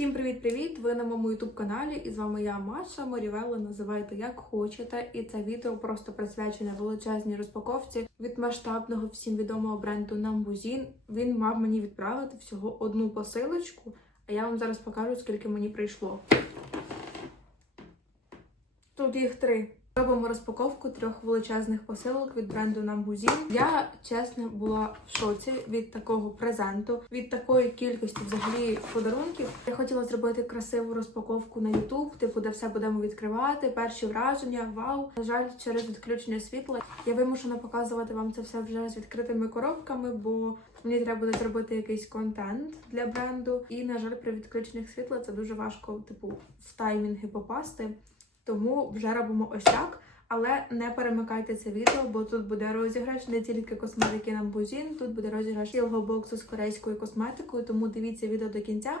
Всім привіт-привіт! Ви на моєму ютуб каналі і з вами я Маша Морівелла. Називайте як хочете. І це відео просто присвячене величезній розпаковці від масштабного всім відомого бренду Намбузін. Він мав мені відправити всього одну посилочку, а я вам зараз покажу, скільки мені прийшло. Тут їх три. Робимо розпаковку трьох величезних посилок від бренду Намбузін. Я чесно була в шоці від такого презенту, від такої кількості взагалі подарунків. Я хотіла зробити красиву розпаковку на YouTube, типу, де все будемо відкривати. Перші враження, вау. На жаль, через відключення світла я вимушена показувати вам це все вже з відкритими коробками, бо мені треба буде зробити якийсь контент для бренду. І на жаль, при відключеннях світла це дуже важко, типу, в таймінги попасти. Тому вже робимо ось так. Але не перемикайте це відео, бо тут буде розіграш не тільки косметики на бузін, тут буде розіграш цілого боксу з корейською косметикою, тому дивіться відео до кінця,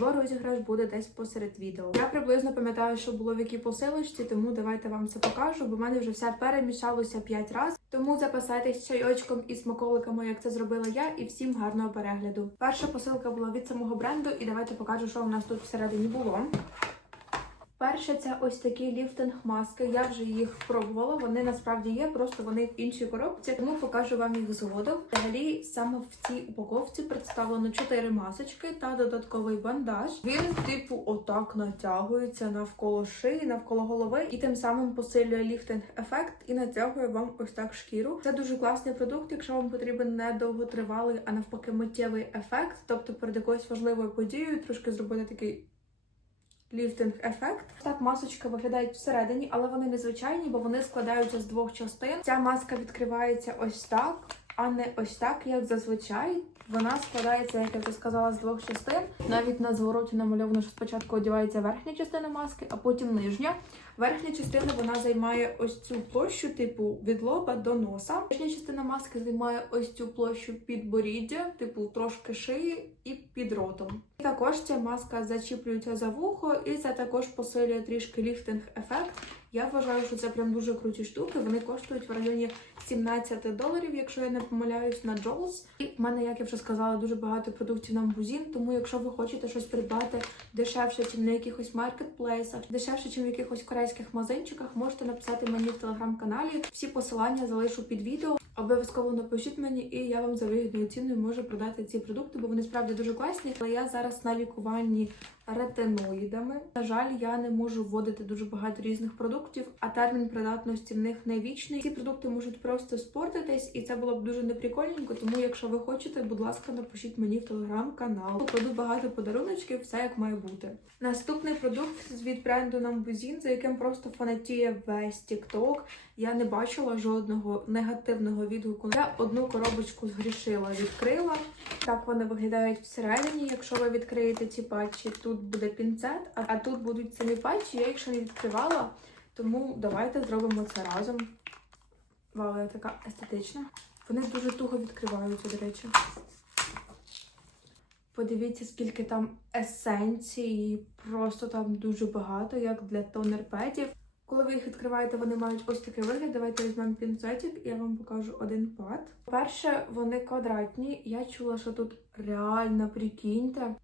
бо розіграш буде десь посеред відео. Я приблизно пам'ятаю, що було в якій посилочці, тому давайте вам це покажу, бо в мене вже все перемішалося 5 разів. Тому записайтесь чайочком і смаколиками, як це зробила я, і всім гарного перегляду. Перша посилка була від самого бренду, і давайте покажу, що у нас тут всередині було. Перше, це ось такі ліфтинг маски. Я вже їх пробувала. Вони насправді є, просто вони в іншій коробці, тому покажу вам їх згодом. Взагалі, саме в цій упаковці представлено 4 масочки та додатковий бандаж. Він, типу, отак натягується навколо шиї, навколо голови, і тим самим посилює ліфтинг ефект і натягує вам ось так шкіру. Це дуже класний продукт, якщо вам потрібен не довготривалий, а навпаки, миттєвий ефект, тобто перед якоюсь важливою подією трошки зробити такий ліфтинг ефект. Так, масочки виглядають всередині, але вони незвичайні, бо вони складаються з двох частин. Ця маска відкривається ось так, а не ось так, як зазвичай. Вона складається, як я вже сказала, з двох частин. Навіть на звороті намальовано, що спочатку одягається верхня частина маски, а потім нижня. Верхня частина вона займає ось цю площу, типу від лоба до носа. Верхня частина маски займає ось цю площу підборіддя, типу трошки шиї і під ротом. І також ця маска зачіплюється за вухо, і це також посилює трішки ліфтинг ефект. Я вважаю, що це прям дуже круті штуки. Вони коштують в районі 17 доларів, якщо я не помиляюсь, на Джолс. І в мене, як я вже сказала, дуже багато продуктів на Амбузін. Тому, якщо ви хочете щось придбати дешевше, ніж на якихось маркетплейсах, дешевше, ніж в якихось корейських магазинчиках, можете написати мені в телеграм-каналі. Всі посилання залишу під відео. Обов'язково напишіть мені, і я вам за вигідною ціною можу продати ці продукти, бо вони справді дуже класні. Але я зараз на лікуванні ретиноїдами. На жаль, я не можу вводити дуже багато різних продуктів, а термін придатності в них не вічний. Ці продукти можуть просто спортитись, і це було б дуже неприкольненько. Тому, якщо ви хочете, будь ласка, напишіть мені в телеграм-канал. Покладу багато подаруночків, все як має бути. Наступний продукт від бренду Намбузін, за яким просто фанатіє весь TikTok. Я не бачила жодного негативного відгуку. Я одну коробочку згрішила, відкрила. Так вони виглядають всередині. Якщо ви відкриєте ці патчі, тут буде пінцет, а, тут будуть самі патчі. Я їх ще не відкривала, тому давайте зробимо це разом. Вау, я така естетична. Вони дуже туго відкриваються, до речі. Подивіться, скільки там есенції, просто там дуже багато, як для тонер-педів. Коли ви їх відкриваєте, вони мають ось такий вигляд. Давайте візьмемо пінцетик, я вам покажу один пад. Перше, вони квадратні. Я чула, що тут реально прикиньте.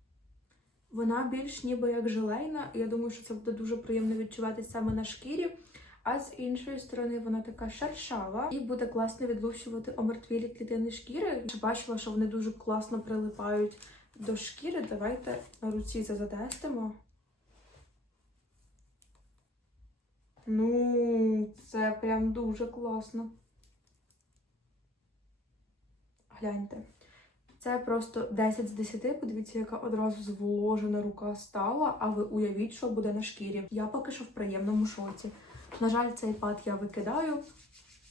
Вона більш ніби як желейна. Я думаю, що це буде дуже приємно відчуватися саме на шкірі. А з іншої сторони, вона така шершава і буде класно відлущувати омертвілі клітини шкіри. Я бачила, що вони дуже класно прилипають до шкіри. Давайте на руці це Ну, це прям дуже класно. Гляньте. Це просто 10 з 10. Подивіться, яка одразу зволожена рука стала, а ви уявіть, що буде на шкірі. Я поки що в приємному шоці. На жаль, цей пад я викидаю.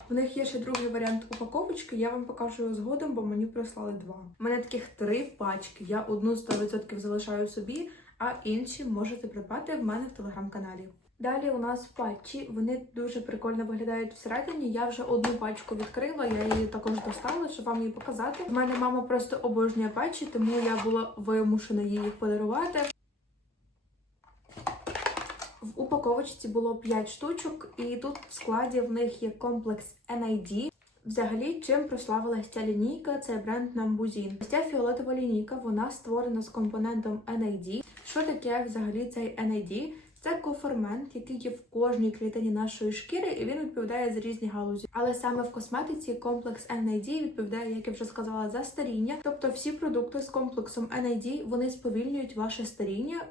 У них є ще другий варіант упаковочки, я вам покажу його згодом, бо мені прислали два. У мене таких три пачки. Я одну 100% залишаю собі, а інші можете придбати в мене в телеграм-каналі. Далі у нас патчі. Вони дуже прикольно виглядають всередині. Я вже одну пачку відкрила, я її також достала, щоб вам її показати. У мене мама просто обожнює патчі, тому я була вимушена їй їх подарувати. В упаковочці було 5 штучок, і тут в складі в них є комплекс NID. Взагалі, чим прославилася ця лінійка, це бренд. Ось ця фіолетова лінійка, вона створена з компонентом NAD. Що таке взагалі цей NAD? Це кофермент, який є в кожній клітині нашої шкіри, і він відповідає за різні галузі. Але саме в косметиці комплекс NAD відповідає, як я вже сказала, за старіння. Тобто всі продукти з комплексом NAD, вони сповільнюють ваше старіння,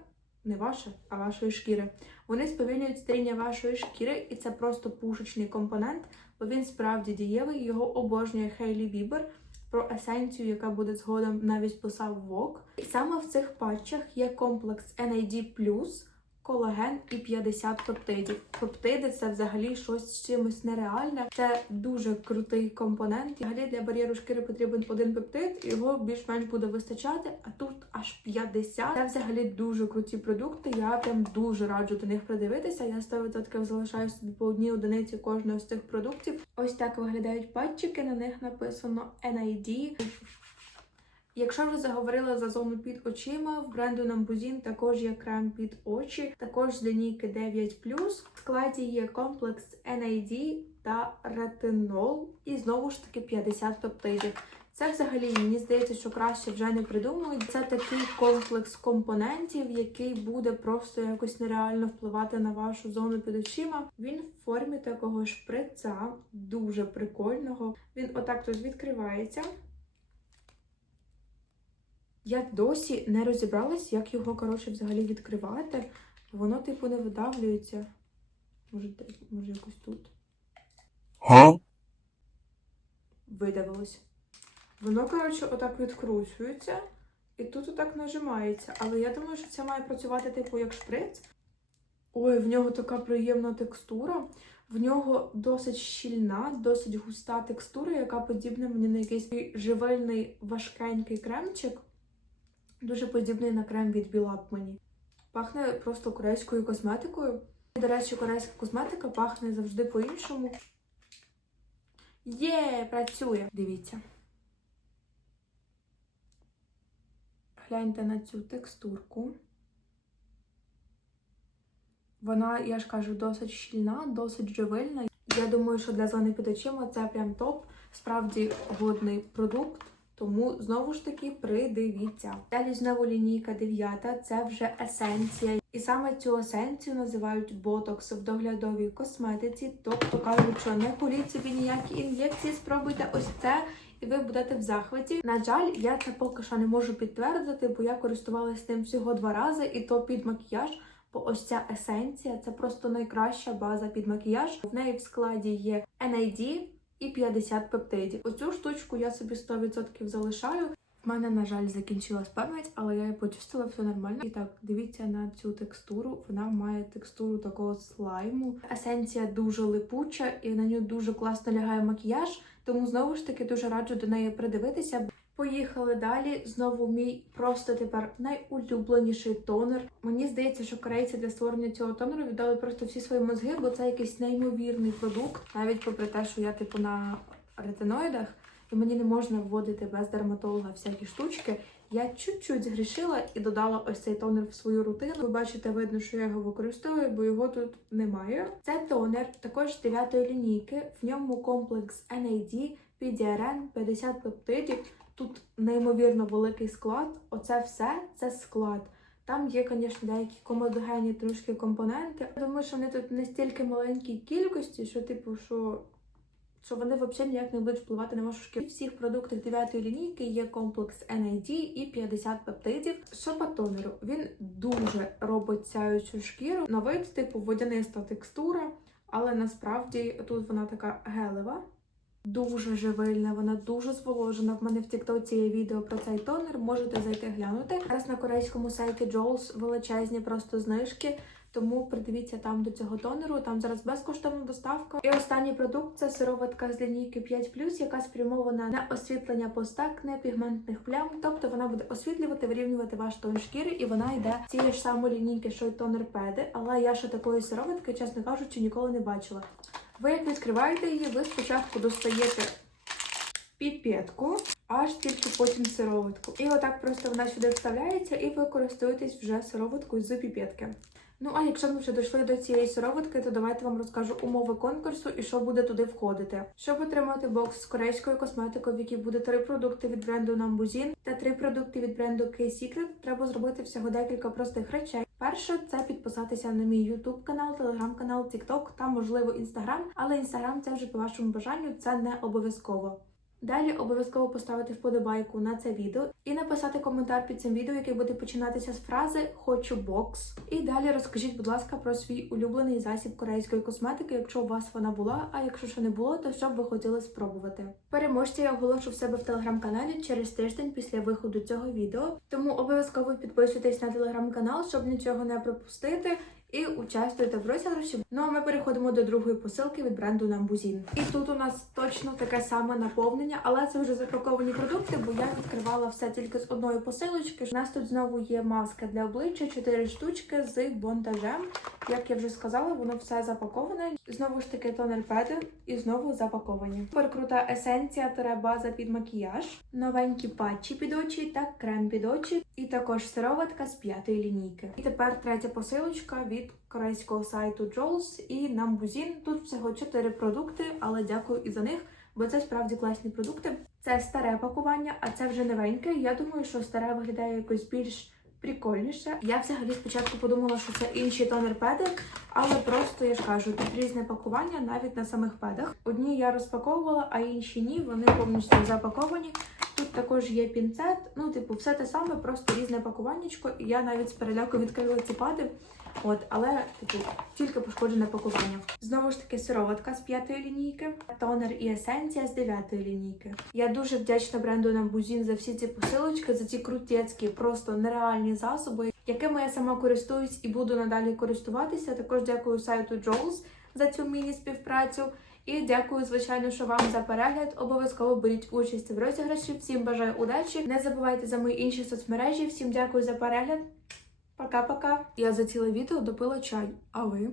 не ваше, а вашої шкіри. Вони сповільнюють старіння вашої шкіри, і це просто пушечний компонент, бо він справді дієвий. Його обожнює Хейлі Вібер. Про есенцію, яка буде згодом навіть писав ВОК. І саме в цих патчах є комплекс NAD+, колаген і 50 пептидів. Пептиди це взагалі щось з чимось нереальне. Це дуже крутий компонент. Взагалі для бар'єру шкіри потрібен один пептид, його більш-менш буде вистачати. А тут аж 50. Це взагалі дуже круті продукти. Я прям дуже раджу до них придивитися. Я 100% залишаю собі по одній одиниці кожного з цих продуктів. Ось так виглядають патчики. На них написано NID. Якщо вже заговорила за зону під очима, в бренду Nambusin також є крем під очі, також з лінійки 9 В складі є комплекс NAD та ретинол, і знову ж таки 50 пептидів. Це взагалі мені здається, що краще вже не придумують. Це такий комплекс компонентів, який буде просто якось нереально впливати на вашу зону під очима. Він в формі такого шприца, дуже прикольного. Він отак тут відкривається. Я досі не розібралась, як його, коротше, взагалі відкривати. Воно, типу, не видавлюється. Може, може якось тут. Huh? Видавилось. Воно, коротше, отак відкручується, і тут отак нажимається. Але я думаю, що це має працювати, типу, як шприц. Ой, в нього така приємна текстура. В нього досить щільна, досить густа текстура, яка подібна мені на якийсь живельний важкенький кремчик. Дуже подібний на крем від Білап мені. Пахне просто корейською косметикою. До речі, корейська косметика пахне завжди по-іншому. Є, працює. Дивіться. Гляньте на цю текстурку. Вона, я ж кажу, досить щільна, досить живильна. Я думаю, що для зони під очима це прям топ. Справді годний продукт. Тому знову ж таки придивіться. Далі знову лінійка 9, це вже есенція. І саме цю есенцію називають ботокс в доглядовій косметиці. Тобто кажуть, що не коліть собі ніякі ін'єкції, спробуйте ось це, і ви будете в захваті. На жаль, я це поки що не можу підтвердити, бо я користувалася ним всього два рази, і то під макіяж. Бо ось ця есенція це просто найкраща база під макіяж. В неї в складі є NAD і 50 пептидів. Оцю штучку я собі 100% залишаю. В мене, на жаль, закінчилась пам'ять, але я її все нормально. І так, дивіться на цю текстуру. Вона має текстуру такого слайму. Есенція дуже липуча і на нього дуже класно лягає макіяж. Тому знову ж таки дуже раджу до неї придивитися. Поїхали далі. Знову мій просто тепер найулюбленіший тонер. Мені здається, що корейці для створення цього тонеру віддали просто всі свої мозги, бо це якийсь неймовірний продукт, навіть попри те, що я типу на ретиноїдах, і мені не можна вводити без дерматолога всякі штучки. Я чуть-чуть згрішила і додала ось цей тонер в свою рутину. Ви бачите, видно, що я його використовую, бо його тут немає. Це тонер також з 9 лінійки. В ньому комплекс NAD, PDRN, 50 пептидів. Тут неймовірно великий склад. Оце все це склад. Там є, звісно, деякі комодогенні трошки компоненти. Думаю, що вони тут не стільки маленькій кількості, що, типу, що, що вони взагалі ніяк не будуть впливати на вашу шкіру. У всіх продуктах 9-ї лінійки є комплекс NAD і 50 пептидів. Що по тонеру? Він дуже робить сяючу шкіру. На вид, типу, водяниста текстура, але насправді тут вона така гелева. Дуже живильна, вона дуже зволожена. В мене в Тіктоці є відео про цей тонер. Можете зайти глянути. Зараз на корейському сайті Jols величезні просто знижки. Тому придивіться там до цього тонеру. Там зараз безкоштовна доставка. І останній продукт це сироватка з лінійки 5 яка спрямована на освітлення постакне, пігментних плям. Тобто вона буде освітлювати, вирівнювати ваш тон шкіри, і вона йде цієї ж самої лінійки, що й тонер педи. Але я ще такої сироватки, чесно кажучи, ніколи не бачила. Ви як відкриваєте її, ви спочатку достаєте піпетку, аж тільки потім сироватку. І отак просто вона сюди вставляється, і ви користуєтесь вже сироваткою з піпетки. Ну а якщо ми вже дійшли до цієї сироватки, то давайте вам розкажу умови конкурсу і що буде туди входити. Щоб отримати бокс з корейською косметикою, в якій буде три продукти від бренду Nambusin та три продукти від бренду K-Secret, треба зробити всього декілька простих речей. Перше це підписатися на мій YouTube канал, телеграм канал, TikTok та можливо Instagram, але Instagram це вже по вашому бажанню, це не обов'язково. Далі обов'язково поставити вподобайку на це відео і написати коментар під цим відео, який буде починатися з фрази Хочу бокс. І далі розкажіть, будь ласка, про свій улюблений засіб корейської косметики, якщо у вас вона була, а якщо ще не було, то що б ви хотіли спробувати. Переможця я оголошу в себе в телеграм-каналі через тиждень після виходу цього відео. Тому обов'язково підписуйтесь на телеграм-канал, щоб нічого не пропустити. І участвуйте в розіграші. Ну а ми переходимо до другої посилки від бренду Nambusin. І тут у нас точно таке саме наповнення, але це вже запаковані продукти, бо я відкривала все тільки з одної посилочки. У нас тут знову є маска для обличчя, 4 штучки з бонтажем. Як я вже сказала, воно все запаковане. Знову ж таки тонер педи і знову запаковані. Суперкрута есенція та база під макіяж, новенькі патчі під очі та крем під очі, і також сироватка з п'ятої лінійки. І тепер третя посилочка від корейського сайту Jols і Nambusin. Тут всього 4 продукти, але дякую і за них, бо це справді класні продукти. Це старе пакування, а це вже новеньке. Я думаю, що старе виглядає якось більш прикольніше. Я взагалі спочатку подумала, що це інші тонер-педи, але просто я ж кажу, тут різне пакування навіть на самих педах. Одні я розпаковувала, а інші ні. Вони повністю запаковані. Тут також є пінцет. Ну, типу, все те саме, просто різне пакуваннячко. Я навіть з переляку відкрила ці пади. От, але типу, тільки пошкоджене пакування. Знову ж таки, сироватка з п'ятої лінійки, тонер і есенція з дев'ятої лінійки. Я дуже вдячна бренду Nambusin за всі ці посилочки, за ці крутецькі, просто нереальні засоби, якими я сама користуюсь і буду надалі користуватися. Також дякую сайту Jols за цю міні-співпрацю. І дякую, звичайно, що вам за перегляд. Обов'язково беріть участь в розіграші. Всім бажаю удачі. Не забувайте за мої інші соцмережі. Всім дякую за перегляд. Пока-пока. Я за ціле відео допила чай. А ви?